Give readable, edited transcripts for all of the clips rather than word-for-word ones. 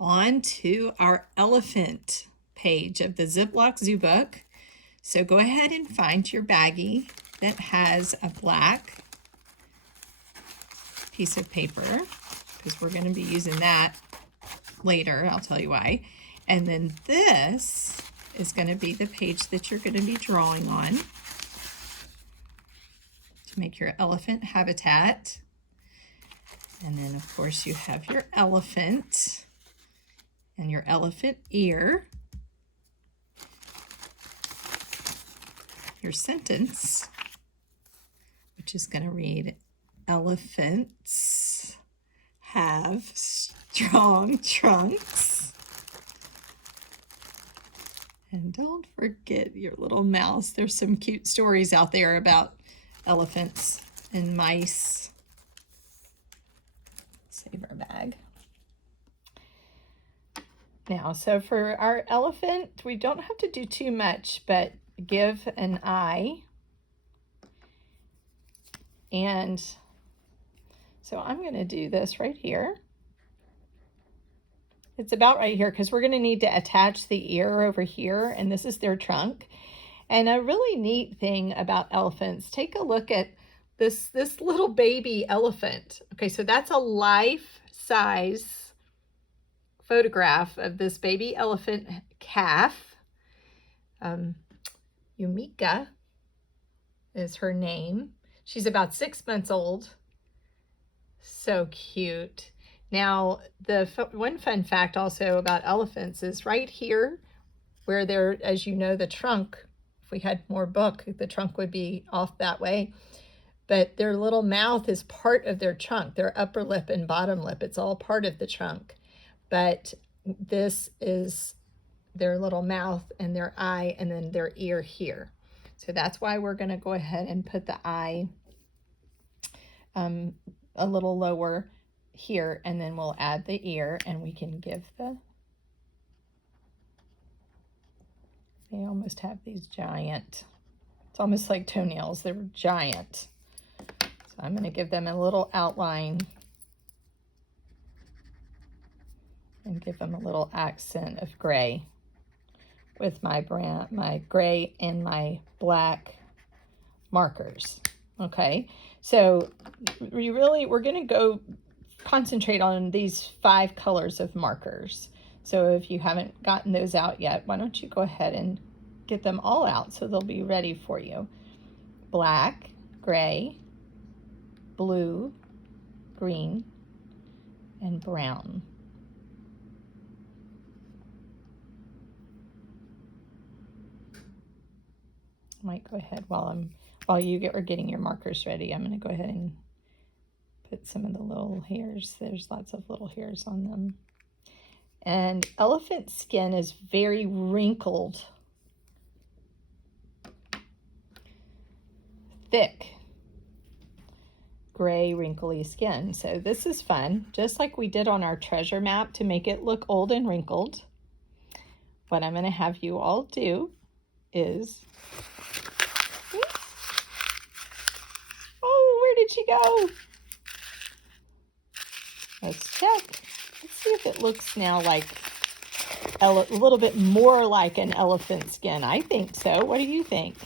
on to our elephant page of the Ziplock Zoo Book. So go ahead and find your baggie that has a black piece of paper, because we're going to be using that later. I'll tell you why. And then this is going to be the page that you're going to be drawing on to make your elephant habitat. And then, of course, you have your elephant and your elephant ear, your sentence, which is going to read, elephants have strong trunks. And don't forget your little mouse. There's some cute stories out there about elephants and mice. Save our bag. Now, so for our elephant, we don't have to do too much, but give an eye. And so I'm going to do this right here. It's about right here because we're going to need to attach the ear over here, and this is their trunk. And a really neat thing about elephants, take a look at this little baby elephant. Okay, so that's a life-size photograph of this baby elephant calf. Yumika is her name. She's about 6 months old. So cute. Now, the one fun fact also about elephants is right here where they're, as you know, the trunk, if we had more book, the trunk would be off that way. But their little mouth is part of their trunk, their upper lip and bottom lip. It's all part of the trunk. But this is their little mouth and their eye and then their ear here. So that's why we're going to go ahead and put the eye a little lower here, and then we'll add the ear, and we can give they almost have these giant, it's almost like toenails, they're giant. So I'm going to give them a little outline and give them a little accent of gray with my gray and my black markers. Okay, so we're going to go concentrate on these 5 colors of markers. So if you haven't gotten those out yet, why don't you go ahead and get them all out so they'll be ready for you. Black, gray, blue, green, and brown. I might go ahead while you are getting your markers ready, I'm going to go ahead and put some of the little hairs. There's lots of little hairs on them. And elephant skin is very wrinkled, thick, gray, wrinkly skin. So this is fun, just like we did on our treasure map to make it look old and wrinkled. What I'm going to have you all do is, oh, where did she go? Let's check. Let's see if it looks now like a little bit more like an elephant skin. I think so. What do you think?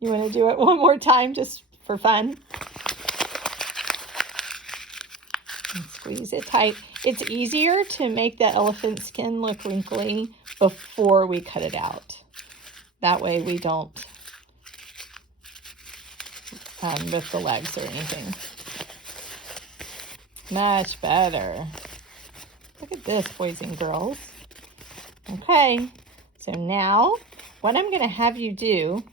You want to do it one more time just for fun? And squeeze it tight. It's easier to make the elephant skin look wrinkly before we cut it out. That way we don't rip the legs or anything. Much better. Look at this, boys and girls. Okay, so now what I'm going to have you do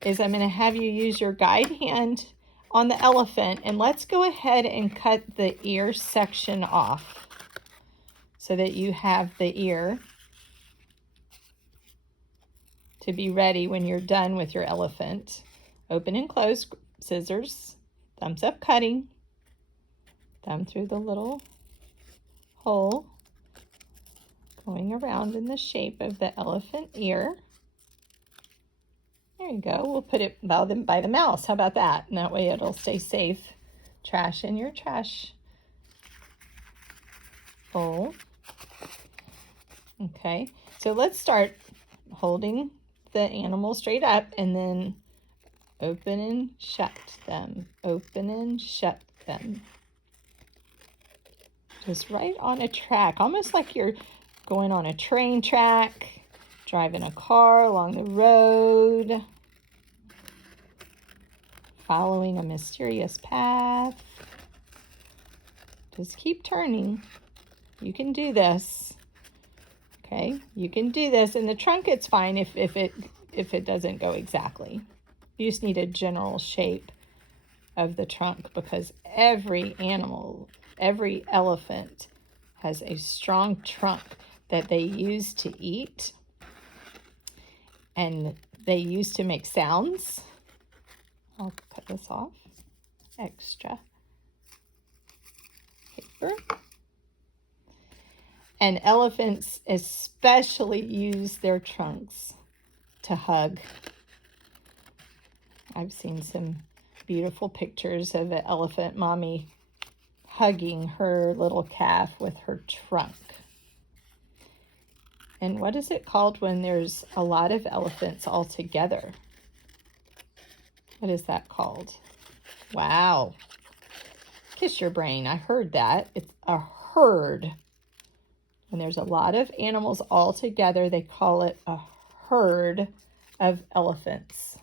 is I'm going to have you use your guide hand on the elephant, and let's go ahead and cut the ear section off so that you have the ear to be ready when you're done with your elephant. Open and close, scissors, thumbs up cutting, thumb through the little hole, going around in the shape of the elephant ear. There you go. We'll put it by the mouse. How about that? And that way it'll stay safe. Trash in your trash bowl. Okay, so let's start holding the animal straight up and then open and shut them. Open and shut them. Just right on a track, almost like you're going on a train track, driving a car along the road, following a mysterious path. Just keep turning. You can do this. Okay, you can do this. In the trunk, it's fine if it doesn't go exactly. You just need a general shape of the trunk because every animal, every elephant has a strong trunk that they use to eat, and they use to make sounds. I'll cut this off. Extra paper. And elephants especially use their trunks to hug. I've seen some beautiful pictures of an elephant mommy hugging her little calf with her trunk. And what is it called when there's a lot of elephants all together? What is that called? Wow. Kiss your brain. I heard that. It's a herd. When there's a lot of animals all together, they call it a herd of elephants.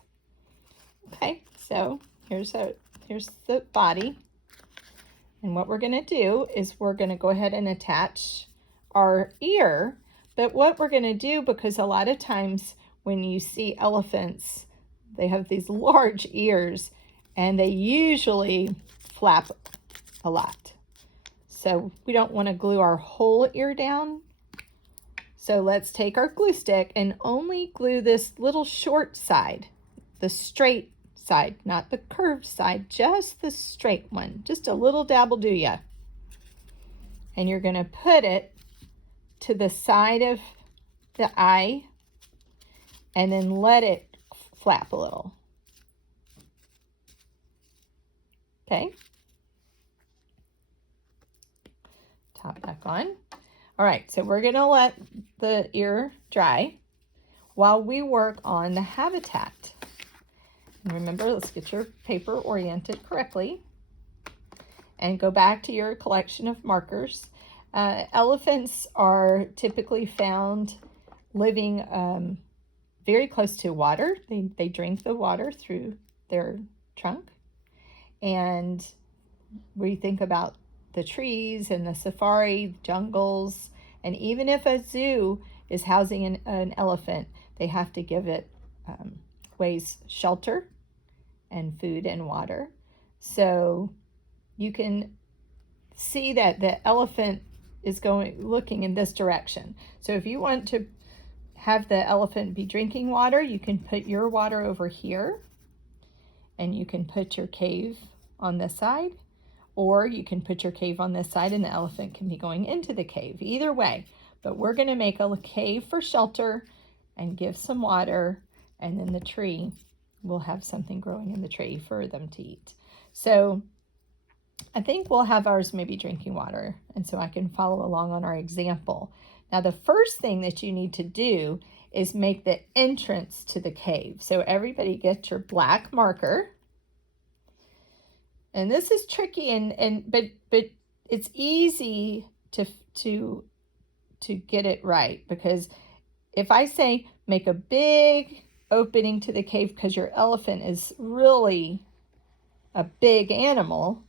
Okay, so here's the body. And what we're going to do is we're going to go ahead and attach our ear. But what we're going to do, because a lot of times when you see elephants, they have these large ears and they usually flap a lot. So we don't want to glue our whole ear down. So let's take our glue stick and only glue this little short side, the straight side, not the curved side, just the straight one. Just a little dabble do ya. And you're going to put it to the side of the eye and then let it flap a little. Okay. Top back on. All right, so we're going to let the ear dry while we work on the habitat. And remember, let's get your paper oriented correctly and go back to your collection of markers. Elephants are typically found living very close to water. They drink the water through their trunk. And we think about the trees and the safari jungles, and even if a zoo is housing an elephant, they have to give it ways shelter and food and water. So you can see that the elephant is looking in this direction. So if you want to have the elephant be drinking water, you can put your water over here, and you can put your cave on this side, or you can put your cave on this side and the elephant can be going into the cave. Either way, but we're going to make a cave for shelter and give some water, and then the tree will have something growing in the tree for them to eat. So I think we'll have ours maybe drinking water, and so I can follow along on our example. Now, the first thing that you need to do is make the entrance to the cave. So everybody get your black marker. And this is tricky, but it's easy to get it right, because if I say make a big opening to the cave because your elephant is really a big animal,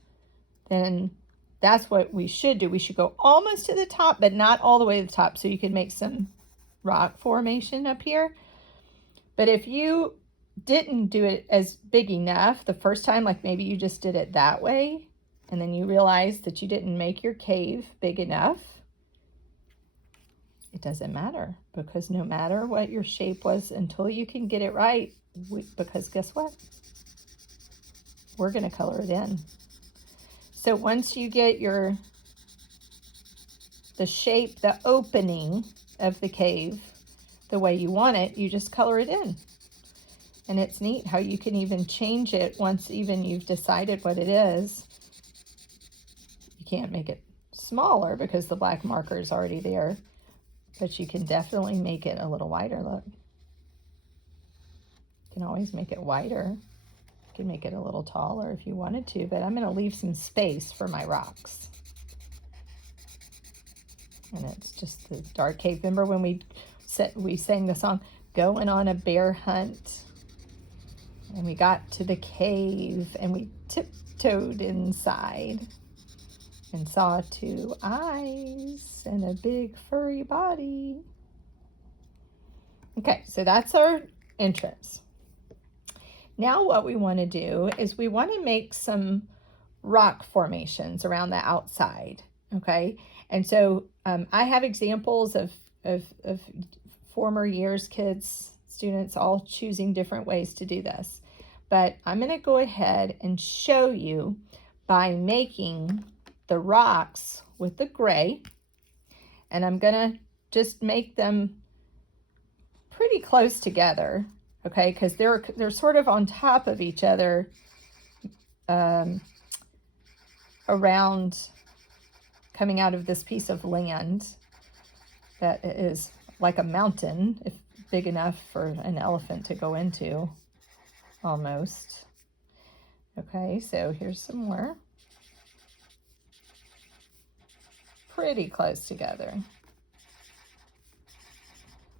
then that's what we should do. We should go almost to the top, but not all the way to the top, so you can make some rock formation up here. But if you didn't do it as big enough the first time, like maybe you just did it that way, and then you realized that you didn't make your cave big enough, it doesn't matter, because no matter what your shape was, until you can get it right, because guess what? We're going to color it in. So once you get the shape, the opening of the cave the way you want it, you just color it in. And it's neat how you can even change it once even you've decided what it is. You can't make it smaller because the black marker is already there. but you can definitely make it a little wider. Look, you can always make it wider. You can make it a little taller if you wanted to, but I'm going to leave some space for my rocks. And it's just the dark cave. Remember when we sang the song, Going on a Bear Hunt? And we got to the cave and we tiptoed inside and saw 2 eyes and a big furry body. Okay, so that's our entrance. Now what we want to do is we want to make some rock formations around the outside, okay? And so I have examples of former years, kids, students, all choosing different ways to do this. But I'm going to go ahead and show you by making the rocks with the gray. And I'm going to just make them pretty close together, okay? Because they're sort of on top of each other around, coming out of this piece of land that is like a mountain, if big enough for an elephant to go into, almost. Okay, so here's some more. Pretty close together.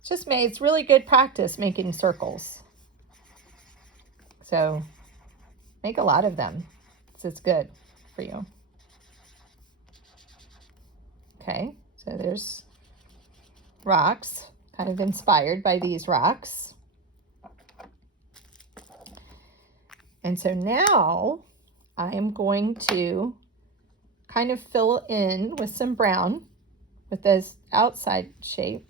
It's really good practice making circles. So make a lot of them. It's good for you. Okay, so there's rocks, kind of inspired by these rocks. And so now I am going to kind of fill in with some brown with this outside shape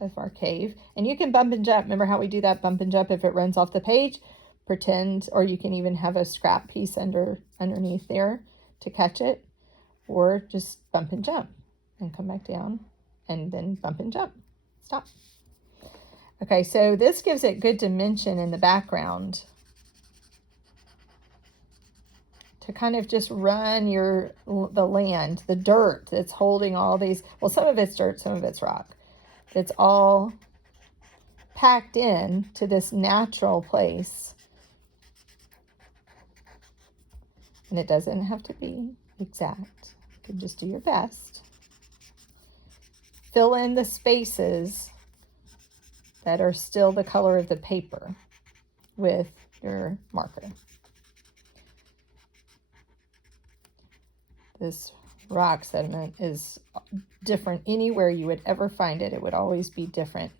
of our cave. And you can bump and jump. Remember how we do that bump and jump if it runs off the page? Pretend, or you can even have a scrap piece underneath there to catch it, or just bump and jump and come back down and then bump and jump. Stop. Okay, so this gives it good dimension in the background to kind of just run the land, the dirt that's holding all these, well, some of it's dirt, some of it's rock. It's all packed in to this natural place. And it doesn't have to be exact. You can just do your best. Fill in the spaces that are still the color of the paper with your marker. This rock sediment is different anywhere you would ever find it. It would always be different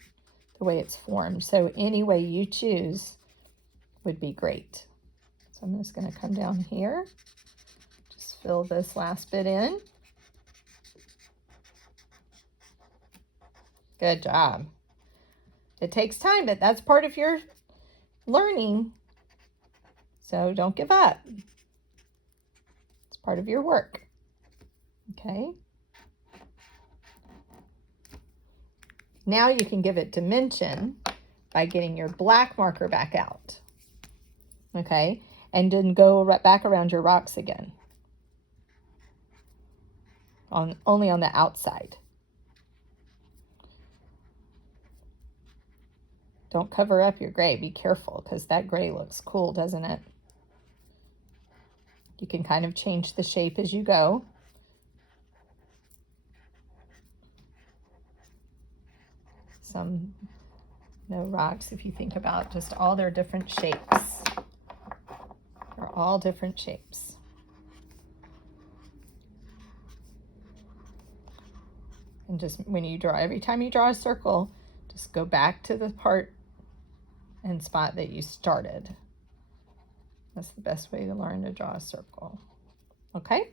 the way it's formed. So any way you choose would be great. So I'm just going to come down here, just fill this last bit in. Good job. It takes time, but that's part of your learning. So don't give up. It's part of your work. Okay. Now you can give it dimension by getting your black marker back out. Okay. And then go right back around your rocks again. Only on the outside. Don't cover up your gray. Be careful, because that gray looks cool, doesn't it? You can kind of change the shape as you go. Some rocks, if you think about just all their different shapes. They're all different shapes. And just when you draw, every time you draw a circle, just go back to the part and spot that you started. That's the best way to learn to draw a circle. Okay,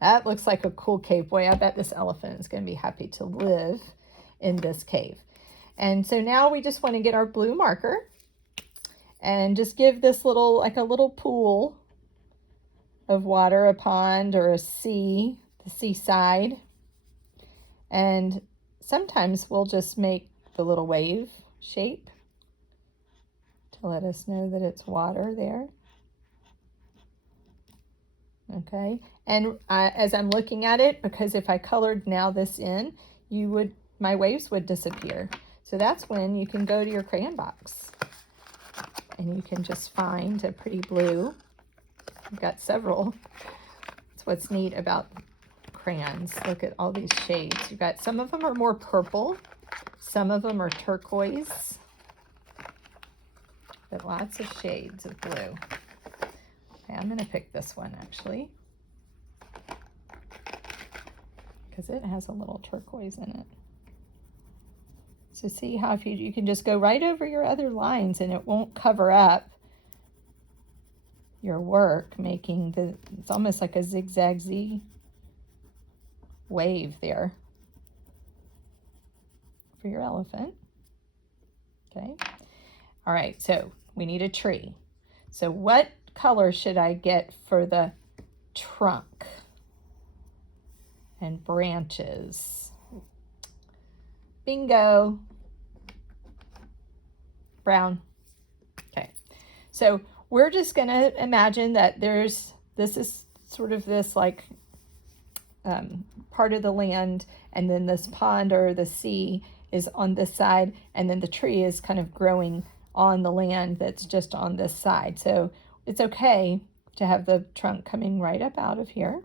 that looks like a cool cave. Boy, I bet this elephant is going to be happy to live in this cave. And so now we just want to get our blue marker and just give this little, like a little pool of water, a pond or a sea, the seaside. And sometimes we'll just make the little wave shape to let us know that it's water there. Okay, and as I'm looking at it, because if I colored now this in, my waves would disappear. So that's when you can go to your crayon box and you can just find a pretty blue. I've got several. That's what's neat about crayons. Look at all these shades. You've got, some of them are more purple, some of them are turquoise, but lots of shades of blue. Okay, I'm going to pick this one actually, because it has a little turquoise in it. So see how if you can just go right over your other lines and it won't cover up your work, making it's almost like a zigzag-y wave there for your elephant. Okay. All right, so we need a tree. So what color should I get for the trunk and branches? Bingo. Brown. Okay. So we're just going to imagine that this is sort of this like part of the land, and then this pond or the sea is on this side, and then the tree is kind of growing on the land that's just on this side. So it's okay to have the trunk coming right up out of here.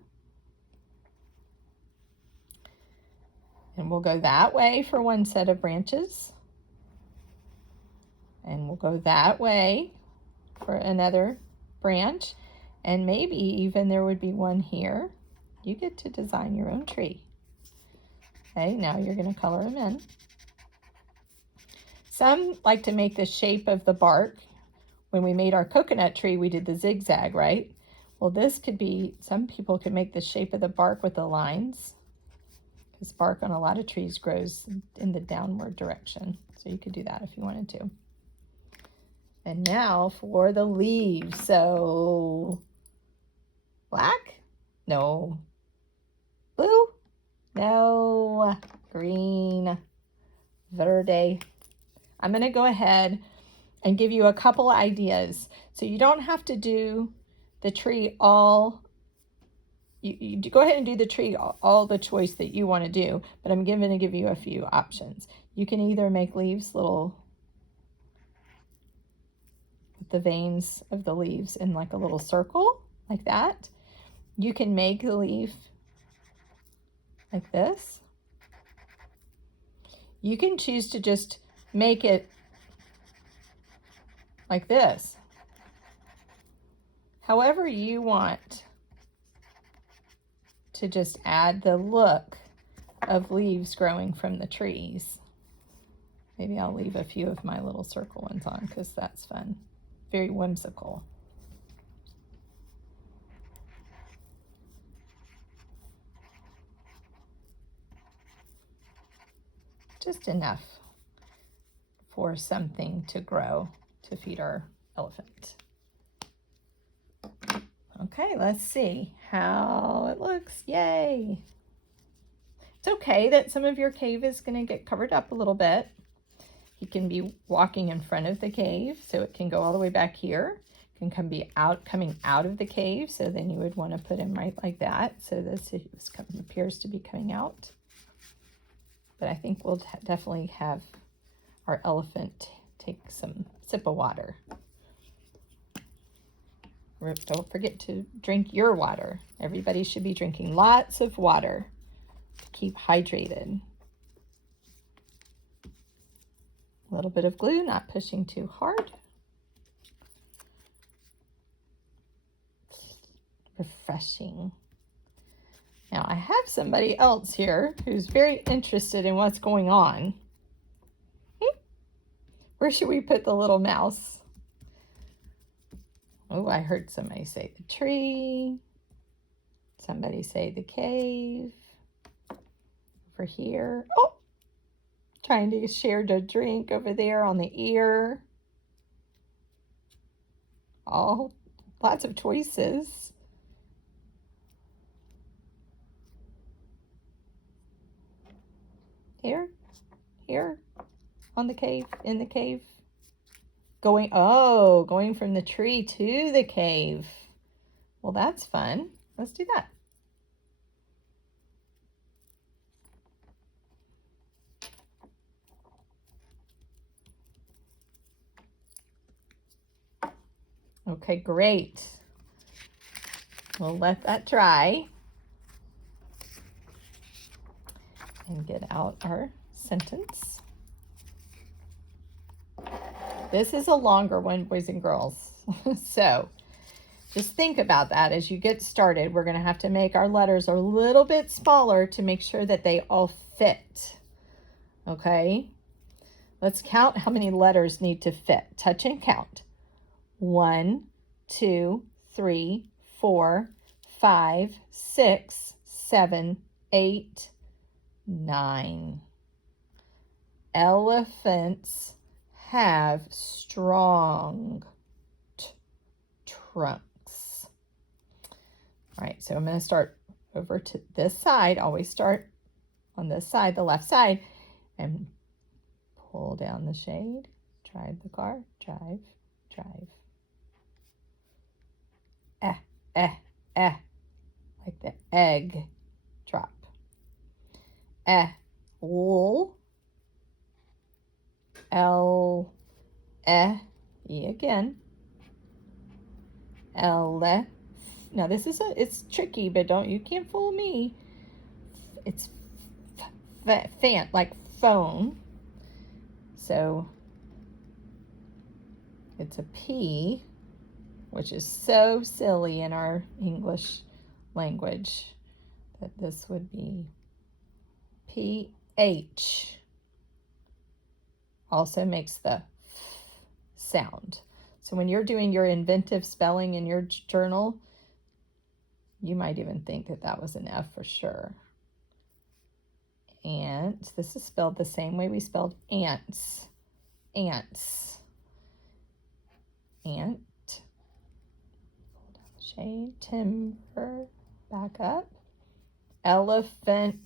And we'll go that way for one set of branches. And we'll go that way for another branch. And maybe even there would be one here. You get to design your own tree. Okay, now you're going to color them in. Some like to make the shape of the bark. When we made our coconut tree, we did the zigzag, right? Well, this could be, some people can make the shape of the bark with the lines, because bark on a lot of trees grows in the downward direction. So you could do that if you wanted to. And now for the leaves. So black? No. Blue? No. Green. Verde. I'm going to go ahead and give you a couple ideas. So you don't have to do the tree all, you go ahead and do the tree all the choice that you want to do, but I'm going to give you a few options. You can either make leaves little, the veins of the leaves in like a little circle, like that. You can make the leaf like this. You can choose to just make it like this. However you want to just add the look of leaves growing from the trees. Maybe I'll leave a few of my little circle ones on because that's fun. Very whimsical. Just enough for something to grow to feed our elephant. Okay, let's see how it looks. Yay! It's okay that some of your cave is going to get covered up a little bit. He can be walking in front of the cave, so it can go all the way back here. It can coming out of the cave, so then you would want to put him right like that, so this appears to be coming out. But I think we'll definitely have our elephant take some sip of water. Don't forget to drink your water. Everybody should be drinking lots of water to keep hydrated. A little bit of glue, not pushing too hard. Refreshing. Now I have somebody else here who's very interested in what's going on. Where should we put the little mouse? Oh, I heard somebody say the tree. Somebody say the cave. Over here. Oh, trying to share the drink over there on the ear. Oh, lots of choices. Here, on the cave, in the cave. Going from the tree to the cave. Well, that's fun. Let's do that. Okay, great. We'll let that dry and get out our sentence. This is a longer one, boys and girls. So just think about that as you get started. We're going to have to make our letters a little bit smaller to make sure that they all fit. Okay? Let's count how many letters need to fit. Touch and count. 1, 2, 3, 4, 5, 6, 7, 8, 9. Elephants have strong trunks. All right, so I'm going to start over to this side. Always start on this side, the left side, and pull down the shade. Drive the car. Drive, drive. Like the egg drop. L, L, E again. L. Now this is it's tricky, but you can't fool me. It's fan, like phone. So it's a P, which is so silly in our English language that this would be PH. Also makes the sound. So when you're doing your inventive spelling in your journal, you might even think that that was an F for sure. Ant. This is spelled the same way we spelled ants. Ants. Ant. Pull down the shade. Timber. Back up. Elephant.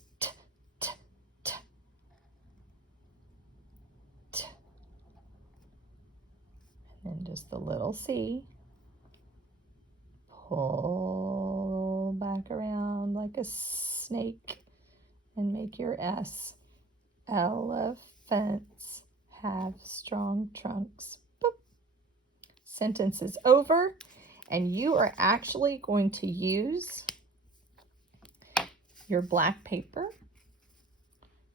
And just the little C. Pull back around like a snake and make your S. Elephants have strong trunks. Boop. Sentence is over, and you are actually going to use your black paper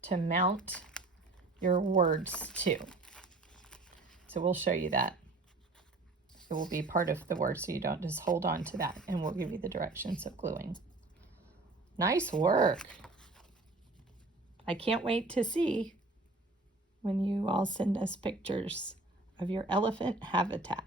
to mount your words to. So we'll show you that. It will be part of the word, so you don't just hold on to that, and we'll give you the directions of gluing. Nice work. I can't wait to see when you all send us pictures of your elephant habitat.